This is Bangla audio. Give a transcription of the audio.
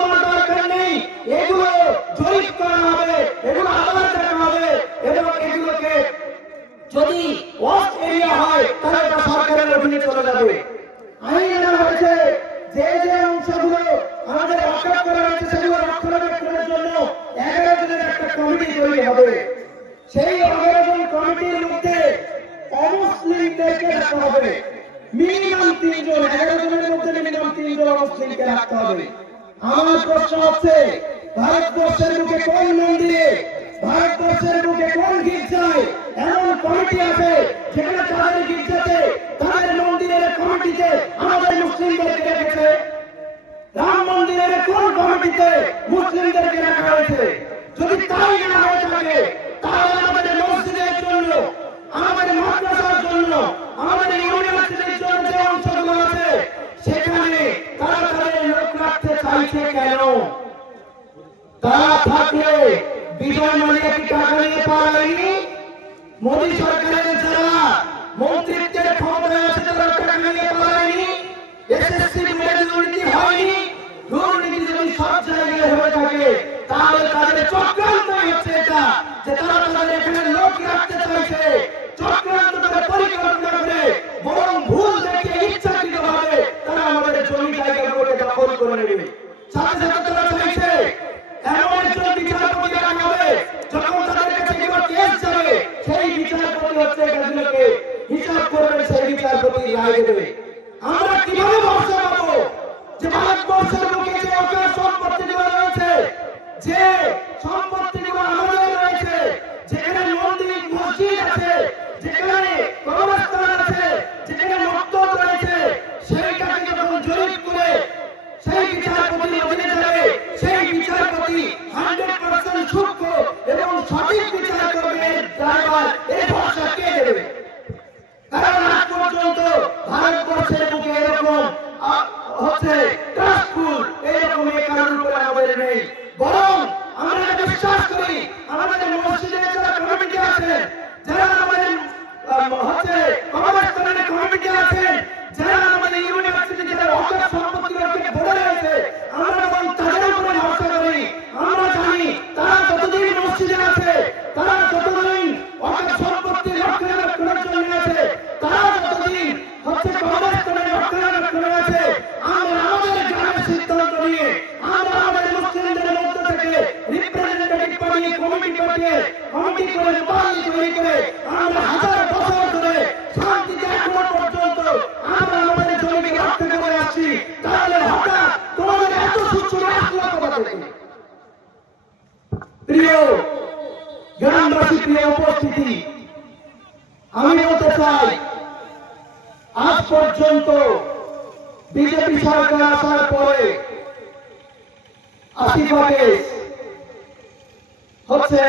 তোমার দরকার নেই, এগুলো জরিপ করা হবে, এগুলো আবার দেখা হবে, এবং এগুলোকে যদি ওয়াস্ট এরিয়া হয় তাহলে এটা সরকারের অধীনে চলে যাবে। আইন আনা হয়েছে যে যে অংশগুলো আমাদের ওয়াকফ করা হয়েছে সেগুলো রক্ষণাবেক্ষণের জন্য 11 জনের একটা কমিটি তৈরি হবে। সেই 11 জন কমিটির মধ্যে অমুসলিমদেরকে রাখা হবে, মিনিমাম 3 জন, 11 জনের মধ্যে মিনিমাম 3 জন অমুসলিমকে রাখতে হবে। আমার প্রশ্ন হচ্ছে, ভারতবর্ষের বুকে কোন মন্দিরে, ভারতবর্ষের বুকে কোন গির্জায় এমন কমিটি আছে যেখানে তাদের গির্জাতে, তাদের মন্দিরের কমিটিতে আমাদের মুসলিমদেরকে রেখেছে? রাম মন্দিরের কোন কমিটিতে মুসলিমদেরকে রাখা হয়েছে? যদি তাই না হয়ে থাকে তাহলে আমাদের মসজিদের জন্য, আমাদের মাদ্রাসার জন্য, আমাদের ইউনিভার্সিটির জন্য যে অংশগুলো আছে সেখানে তারা তাদের লোক রাখতে চাইছে কেন? তারা থাকলে বিজয় মালিয়া কি টাকা নিয়ে পালায়নি? মোদী সরকারের যারা মন্ত্রিত্বের ক্ষমতায় আছে তারা টাকা নিয়ে পালায়নি? এসএসসি দুর্নীতি হয়নি? দুর্নীতি যদি সব জায়গায় হয়ে থাকে তাহলে তাদের চক্রান্ত হচ্ছে এটা, যে তারা তাদের এখানে লোক রাখতে চাইছে, চক্রান্ত করে পরিকল্পনা করে, বরং ভুল দেখে ইচ্ছাকৃতভাবে তারা আমাদের জমি জায়গাগুলোকে দখল করে নেবে। সাথে সাথে তারা চাইছে এমন একজন বিচারপতি রাখা হবে যখন তাদের কাছে কোনো কেস যাবে সেই বিচারপতি হচ্ছে এগুলোকে হিসাব করবে, সেই বিচারপতি রায় দেবে। আমরা কিভাবে ভরসা পাবো যে ভারতবর্ষের লোকে যে অকাল সম্পত্তিগুলো রয়েছে, যে সম্পত্তিগুলো আমাদের রয়েছে, যেখানে মন্দির মসজিদ আছে, যেখানে কবরস্থান আছে, যেখানে মক্তব রয়েছে, সেইটাকে যখন জরিপ করে সেই বিচারপতির অধীনে যাবে, সেই বিচারপতি 100% সূক্ষ্ম এবং সঠিক বিচার করবে, ড্রাইভার এই ভরসা কে দেবে? কারণ আজ পর্যন্ত ভারতবর্ষের বুকে এরকম হচ্ছে ট্রাস্টফুল এরকম কারণ করে আমাদের নেই। বরং আমরা বিশ্বাস করি আমাদের মসজিদের যারা কমিটি আছেন, যারা আমাদের হচ্ছে কবরস্থানের কমিটি আছেন, যারা আমাদের ইউনিভার্সিটি যারা ওয়াকফ সম্পত্তিগুলোকে বলে রয়েছে, আমরা এবং তাদের উপরে ভরসা করি। আমরা জানি তারা যতদিন মসজিদে আছে, তারা যতদিন ওয়াকফ সম্পত্তি রক্ষণাবেক্ষণের জন্য আছে, তারা যতদিন হচ্ছে কবরস্থানের রক্ষণাবেক্ষণে আছে, আমরা আমাদের গ্রামের সিদ্ধান্ত নিয়ে, আমরা আমাদের মুসলিমদের মধ্য থেকে রিপ্রেজেন্টেটিভ পাঠিয়ে, কমিটি পাঠিয়ে, কমিটি করে বাড়ি তৈরি করে আমরা হাজার বছর ধরে শান্তিতে এখনো পর্যন্ত আমরা আমাদের জমিকে রক্ষা করে আসছি। তাহলে হঠাৎ তোমাদের এত সুচ্ছুর আসলো কোথা থেকে? প্রিয় গ্রামবাসী, প্রিয় উপস্থিতি, আমি বলতে চাই আজ পর্যন্ত বিজেপি সরকার আসার পরে 80 হচ্ছে